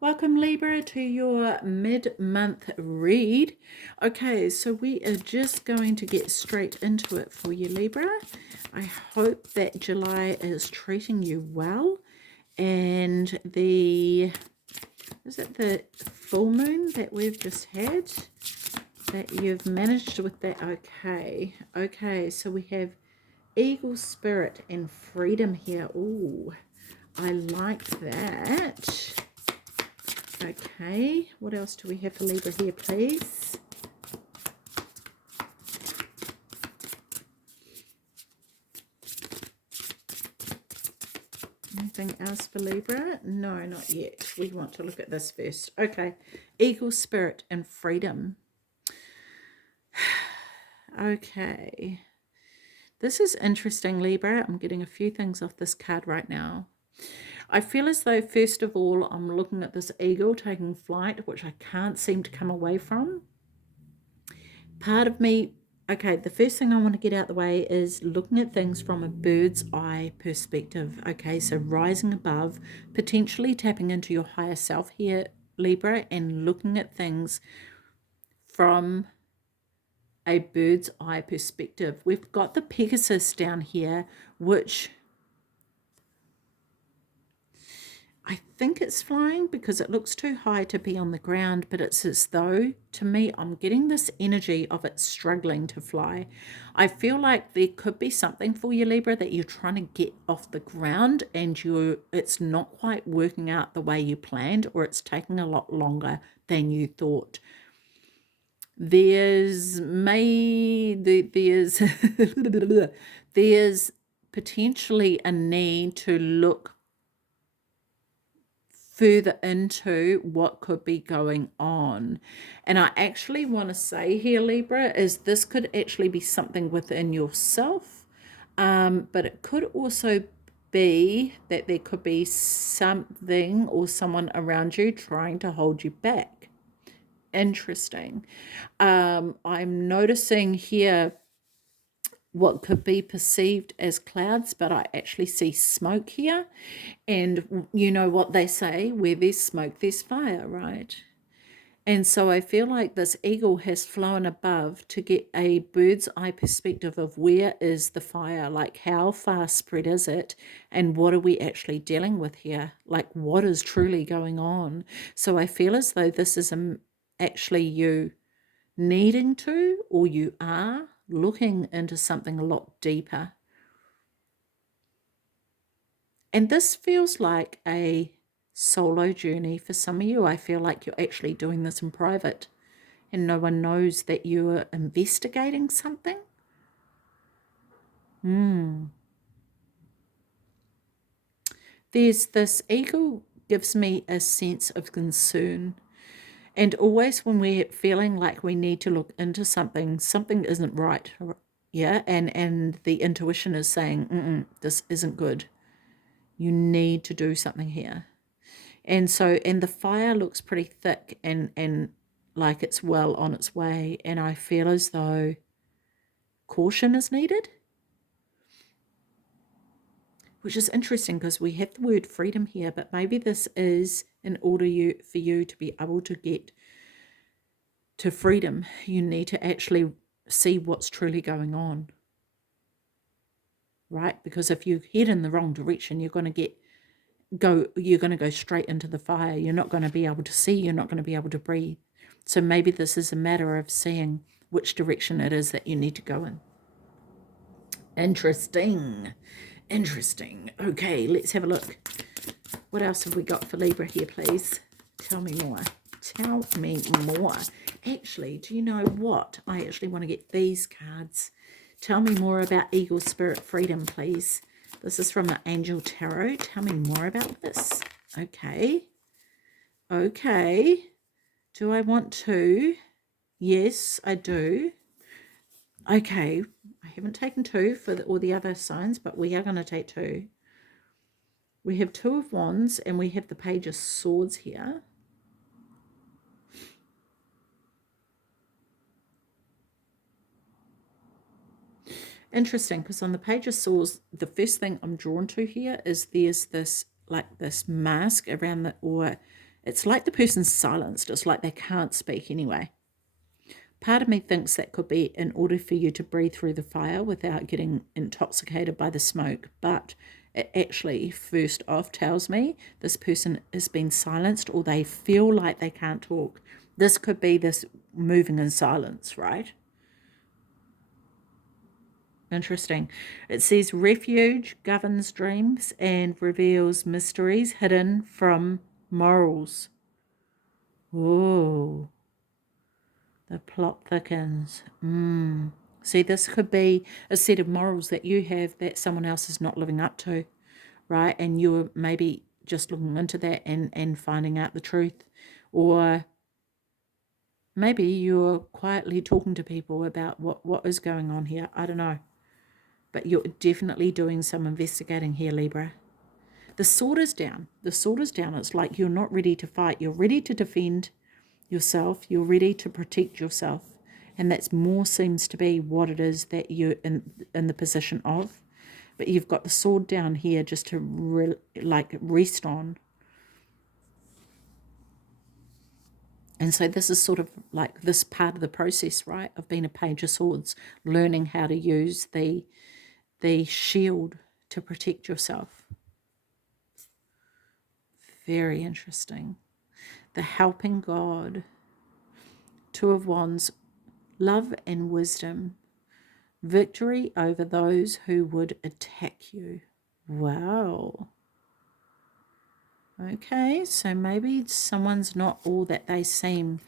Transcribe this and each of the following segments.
Welcome Libra to your mid-month read. Okay, so we are just going to get straight into it for you, Libra. I hope that July is treating you well, and is it the full moon that we've just had, that you've managed with that? Okay, so we have Eagle Spirit and Freedom here. Ooh, I like that. Okay, what else do we have for Libra here, please? Anything else for Libra? No, not yet. We want to look at this first. Okay, Eagle Spirit and Freedom. Okay, this is interesting, Libra. I'm getting a few things off this card right now. I feel as though, first of all, I'm looking at this eagle taking flight, which I can't seem to come away from. Part of me, okay, the first thing I want to get out the way is looking at things from a bird's eye perspective. Okay, so rising above, potentially tapping into your higher self here, Libra, and looking at things from a bird's eye perspective. We've got the Pegasus down here, which I think it's flying because it looks too high to be on the ground, but it's as though, to me, I'm getting this energy of it struggling to fly. I feel like there could be something for you, Libra, that you're trying to get off the ground and it's not quite working out the way you planned, or it's taking a lot longer than you thought. There's there's potentially a need to look further into what could be going on. And I actually want to say here, Libra, is this could actually be something within yourself, but it could also be that there could be something or someone around you trying to hold you back. Interesting. I'm noticing here what could be perceived as clouds, but I actually see smoke here. And you know what they say, where there's smoke, there's fire, right? And so I feel like this eagle has flown above to get a bird's eye perspective of where is the fire, like how far spread is it, and what are we actually dealing with here? Like what is truly going on? So I feel as though this is actually you needing to, or you are looking into something a lot deeper. And this feels like a solo journey for some of you. I feel like you're actually doing this in private and no one knows that you're investigating something. There's this eagle gives me a sense of concern. And always when we're feeling like we need to look into something, something isn't right. Yeah. And the intuition is saying, this isn't good. You need to do something here. And the fire looks pretty thick and like it's well on its way. And I feel as though caution is needed, which is interesting because we have the word freedom here, but maybe this is in order for you to be able to get to freedom, you need to actually see what's truly going on, right? Because if you head in the wrong direction, you're going to go straight into the fire. You're not going to be able to see, you're not going to be able to breathe. So maybe this is a matter of seeing which direction it is that you need to go in. Interesting. Okay, let's have a look. What else have we got for Libra here, please? Tell me more. Actually, do you know what? I actually want to get these cards. Tell me more about Eagle Spirit Freedom, please. This is from the Angel Tarot. Tell me more about this. Okay. Do I want to? Yes, I do. Okay. I haven't taken two for all the other signs, but we are going to take two. We have Two of Wands and we have the Page of Swords here. Interesting, because on the Page of Swords, the first thing I'm drawn to here is there's this mask around or It's like the person's silenced. It's like they can't speak anyway. Part of me thinks that could be in order for you to breathe through the fire without getting intoxicated by the smoke. But it actually, first off, tells me this person has been silenced or they feel like they can't talk. This could be this moving in silence, right? Interesting. It says refuge governs dreams and reveals mysteries hidden from morals. Whoa. The plot thickens. See, this could be a set of morals that you have that someone else is not living up to, right? And you're maybe just looking into that and finding out the truth. Or maybe you're quietly talking to people about what is going on here. I don't know. But you're definitely doing some investigating here, Libra. The sword is down. The sword is down. It's like you're not ready to fight. You're ready to defend yourself. You're ready to protect yourself. And that's more seems to be what it is that you're in the position of. But you've got the sword down here just to rest on. And so this is sort of like this part of the process, right, of being a page of swords, learning how to use the shield to protect yourself. Very interesting. The helping God. Two of Wands, love and wisdom. Victory over those who would attack you. Wow. Okay, so maybe someone's not all that they seem.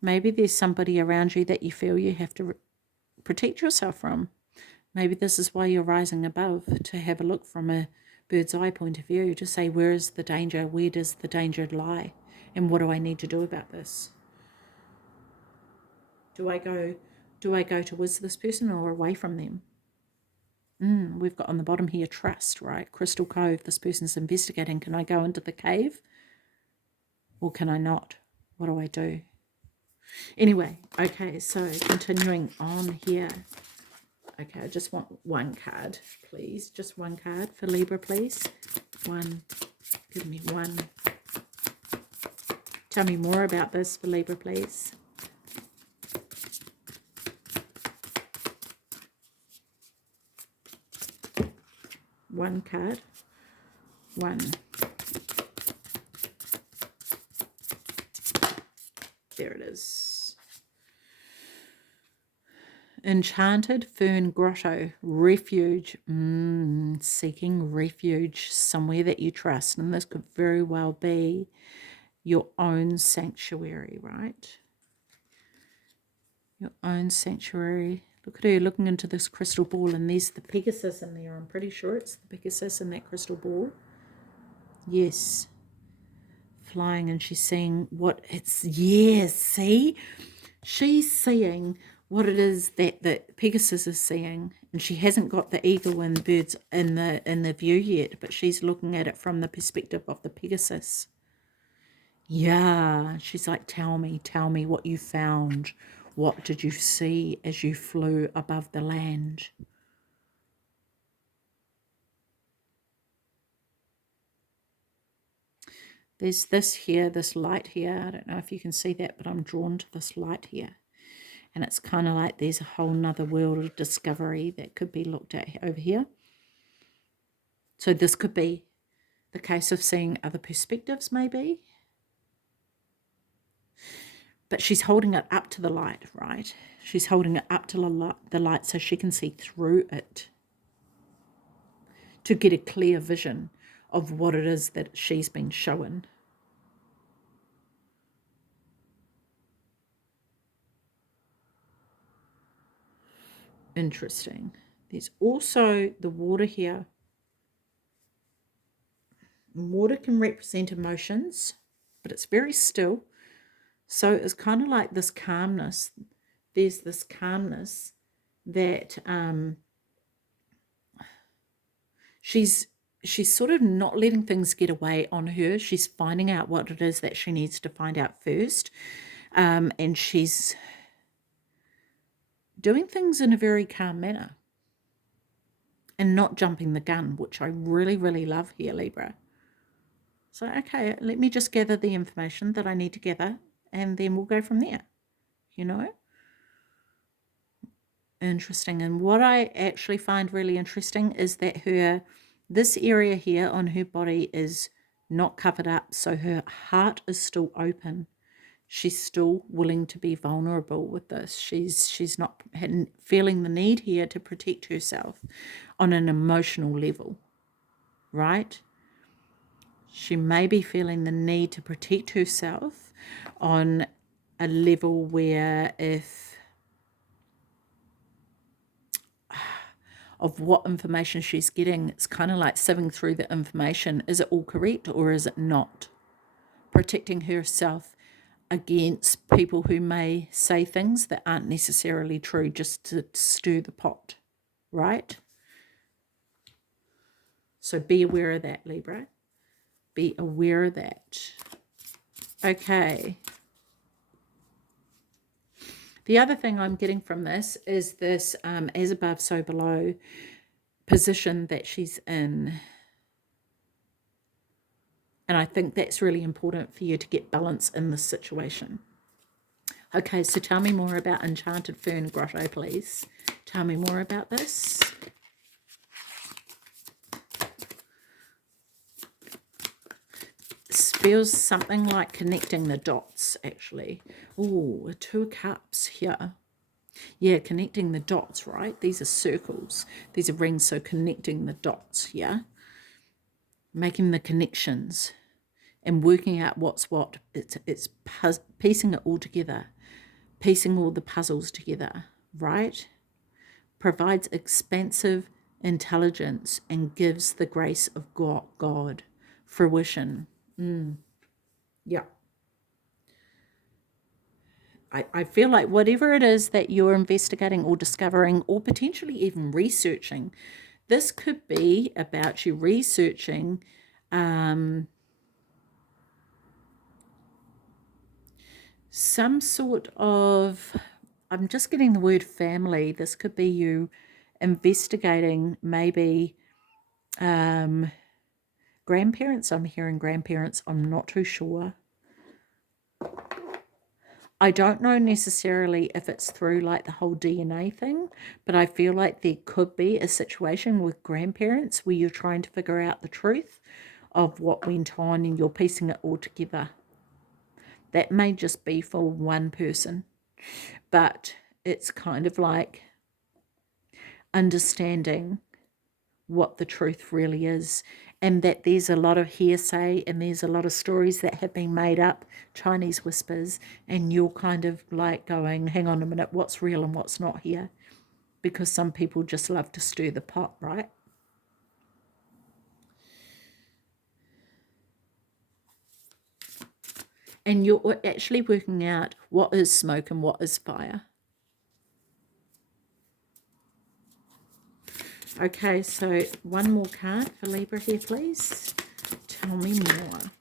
Maybe there's somebody around you that you feel you have to protect yourself from. Maybe this is why you're rising above, to have a look from a bird's eye point of view, to say, where is the danger? Where does the danger lie? And what do I need to do about this? Do I go towards this person or away from them? We've got on the bottom here, trust, right? Crystal Cove, this person's investigating. Can I go into the cave or can I not? What do I do? Anyway, okay, so continuing on here. Okay, I just want one card, please. Just one card for Libra, please. One. Give me one. Tell me more about this for Libra, please. One card. One. There it is. Enchanted Fern Grotto. Refuge. Seeking refuge somewhere that you trust. And this could very well be your own sanctuary, right? Your own sanctuary. Look at her looking into this crystal ball, and there's the Pegasus in there. I'm pretty sure it's the Pegasus in that crystal ball. Yes. Flying, and she's seeing what it's, yes, see? She's seeing what it is that the Pegasus is seeing, and she hasn't got the eagle and birds in the view yet, but she's looking at it from the perspective of the Pegasus. Yeah, she's like, tell me what you found. What did you see as you flew above the land? There's this here, this light here. I don't know if you can see that, but I'm drawn to this light here. And it's kind of like there's a whole nother world of discovery that could be looked at over here. So this could be the case of seeing other perspectives, maybe. But she's holding it up to the light, right? She's holding it up to the light so she can see through it, to get a clear vision of what it is that she's been shown. Interesting. There's also the water here. Water can represent emotions, but it's very still. So it's kind of like this calmness. There's this calmness that she's sort of not letting things get away on her. She's finding out what it is that she needs to find out first. And she's doing things in a very calm manner and not jumping the gun, which I really, really love here, Libra. So, okay, let me just gather the information that I need to gather, and then we'll go from there, you know? Interesting. And what I actually find really interesting is that this area here on her body is not covered up, so her heart is still open. She's still willing to be vulnerable with this. She's not feeling the need here to protect herself on an emotional level, right? She may be feeling the need to protect herself on a level where of what information she's getting, it's kind of like sieving through the information. Is it all correct or is it not? Protecting herself against people who may say things that aren't necessarily true just to stir the pot, right? So be aware of that, Libra. Be aware of that. Okay. The other thing I'm getting from this is this as above, so below position that she's in. And I think that's really important for you to get balance in this situation. Okay, so tell me more about Enchanted Fern Grotto, please. Tell me more about this. This feels something like connecting the dots, actually. Oh, 2 cups here. Yeah, connecting the dots, right? These are circles. These are rings, so connecting the dots, yeah? Making the connections and working out what's what. It's piecing it all together, piecing all the puzzles together, right? Provides expansive intelligence and gives the grace of God fruition. Yeah. I feel like whatever it is that you're investigating or discovering or potentially even researching, this could be about you researching some sort of, I'm just getting the word family. This could be you investigating maybe grandparents. I'm hearing grandparents. I'm not too sure. I don't know necessarily if it's through like the whole DNA thing, but I feel like there could be a situation with grandparents where you're trying to figure out the truth of what went on and you're piecing it all together. That may just be for one person, but it's kind of like understanding what the truth really is, and that there's a lot of hearsay and there's a lot of stories that have been made up, Chinese whispers, and you're kind of like going, hang on a minute, what's real and what's not here? Because some people just love to stir the pot, right? And you're actually working out what is smoke and what is fire. Okay, so one more card for Libra here, please. Tell me more.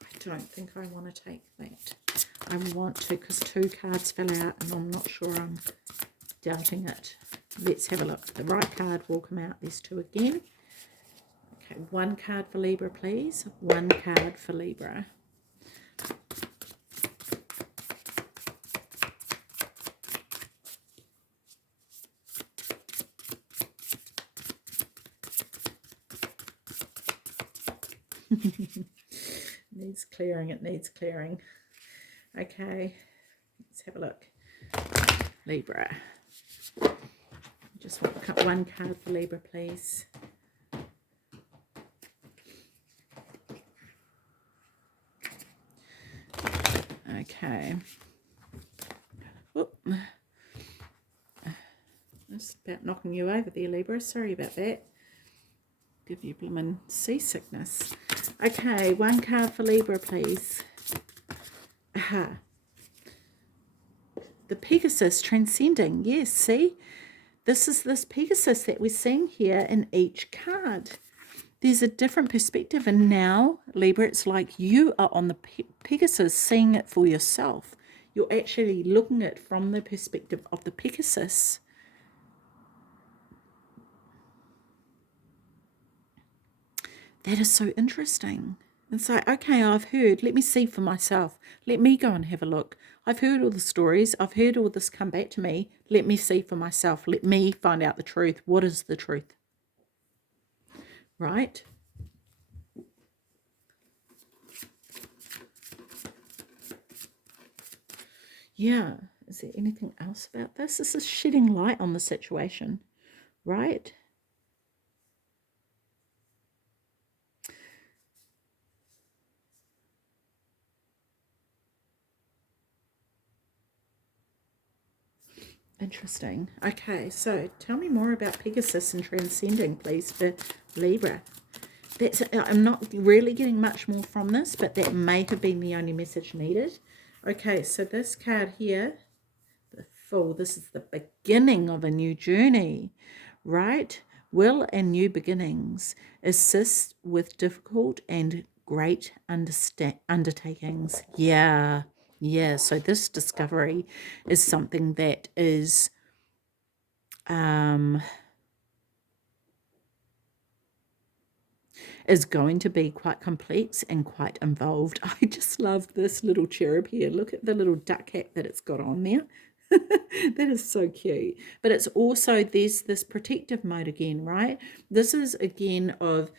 I don't think I want to take that. I want to, because 2 cards fell out and I'm not sure I'm doubting it. Let's have a look. The right card will come out. There's 2 again. Okay, 1 card for Libra, please. 1 card for Libra. Needs clearing, it needs clearing. Okay, let's have a look. Libra. Just want 1 card for Libra, please. Okay. Oop. Just about knocking you over there, Libra. Sorry about that. Give you blooming seasickness. Okay, 1 card for Libra, please. Aha. The Pegasus transcending. Yes, see? This is this Pegasus that we're seeing here in each card. There's a different perspective, and now, Libra, it's like you are on the Pegasus, seeing it for yourself. You're actually looking at it from the perspective of the Pegasus. That is so interesting. It's like, okay, I've heard, let me see for myself. Let me go and have a look. I've heard all the stories. I've heard all this come back to me. Let me see for myself. Let me find out the truth. What is the truth? Right? Yeah. Is there anything else about this? This is shedding light on the situation, right? Interesting. Okay, so tell me more about Pegasus and transcending, please, for Libra. I'm not really getting much more from this, but that may have been the only message needed. Okay, so this card here, the Fool, this is the beginning of a new journey, right? Will and new beginnings assist with difficult and great undertakings. Yeah. So this discovery is something that is going to be quite complex and quite involved. I just love this little cherub here. Look at the little duck hat that it's got on there. That is so cute. But it's also, there's this protective mode again, right? This is again of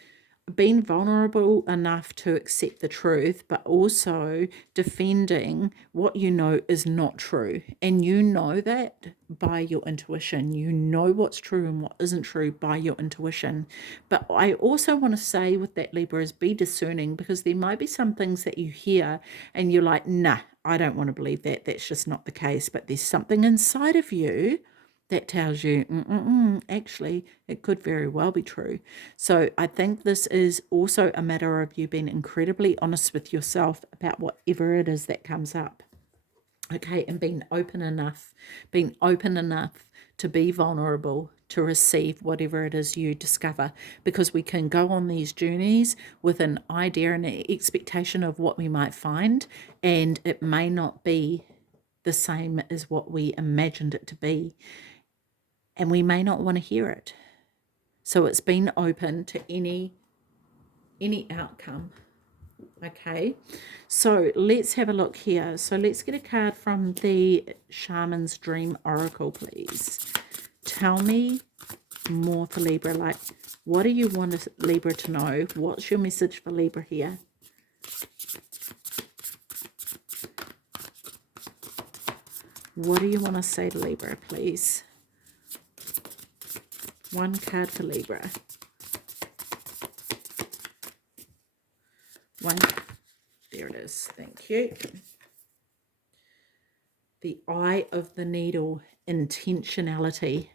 being vulnerable enough to accept the truth, but also defending what you know is not true. And you know that by your intuition. You know what's true and what isn't true by your intuition. But I also want to say with that, Libra, is be discerning, because there might be some things that you hear and you're like, nah, I don't want to believe that. That's just not the case. But there's something inside of you that tells you, actually, it could very well be true. So I think this is also a matter of you being incredibly honest with yourself about whatever it is that comes up. Okay, and being open enough to be vulnerable, to receive whatever it is you discover, because we can go on these journeys with an idea and an expectation of what we might find, and it may not be the same as what we imagined it to be, and we may not want to hear it. So it's been open to any outcome. Okay, so let's have a look here. So let's get a card from the Shaman's Dream Oracle, please. Tell me more for Libra. Like, what do you want Libra to know? What's your message for Libra here? What do you want to say to Libra, please? One card for Libra. One. There it is. Thank you. The Eye of the Needle, intentionality.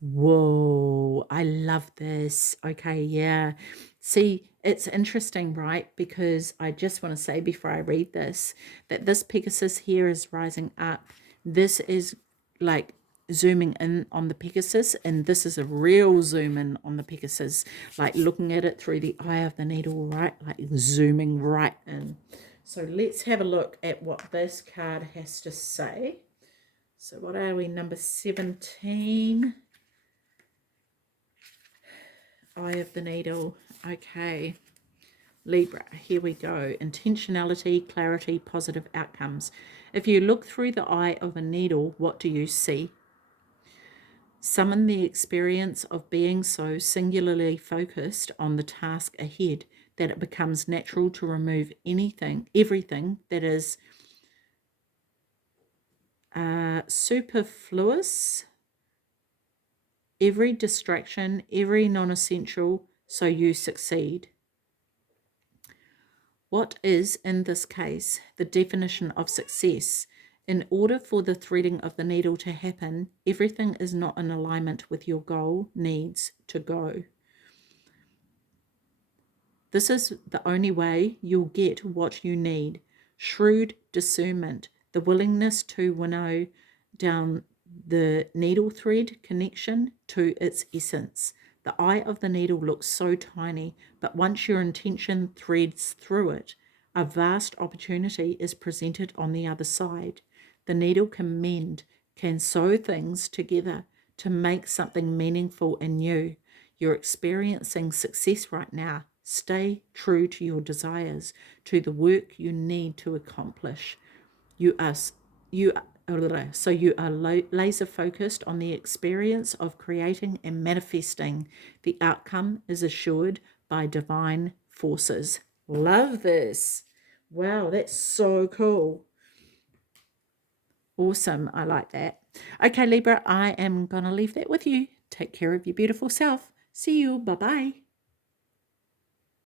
Whoa, I love this. Okay, yeah. See, it's interesting, right? Because I just want to say before I read this, that this Pegasus here is rising up. This is like zooming in on the Pegasus, and this is a real zoom in on the Pegasus, like looking at it through the eye of the needle, right? Like zooming right in. So let's have a look at what this card has to say. So what are we, number 17? Eye of the Needle. Okay. Libra, here we go. Intentionality, clarity, positive outcomes. If you look through the eye of a needle, what do you see? Summon the experience of being so singularly focused on the task ahead that it becomes natural to remove everything that is superfluous, every distraction, every non-essential, so you succeed. What is, in this case, the definition of success? In order for the threading of the needle to happen, everything is not in alignment with your goal needs to go. This is the only way you'll get what you need. Shrewd discernment, the willingness to winnow down the needle thread connection to its essence. The eye of the needle looks so tiny, but once your intention threads through it, a vast opportunity is presented on the other side. The needle can mend, can sew things together to make something meaningful and new. You're experiencing success right now. Stay true to your desires, to the work you need to accomplish. You are laser focused on the experience of creating and manifesting. The outcome is assured by divine forces. Love this. Wow, that's so cool. Awesome. I like that. Okay, Libra, I am going to leave that with you. Take care of your beautiful self. See you. Bye-bye.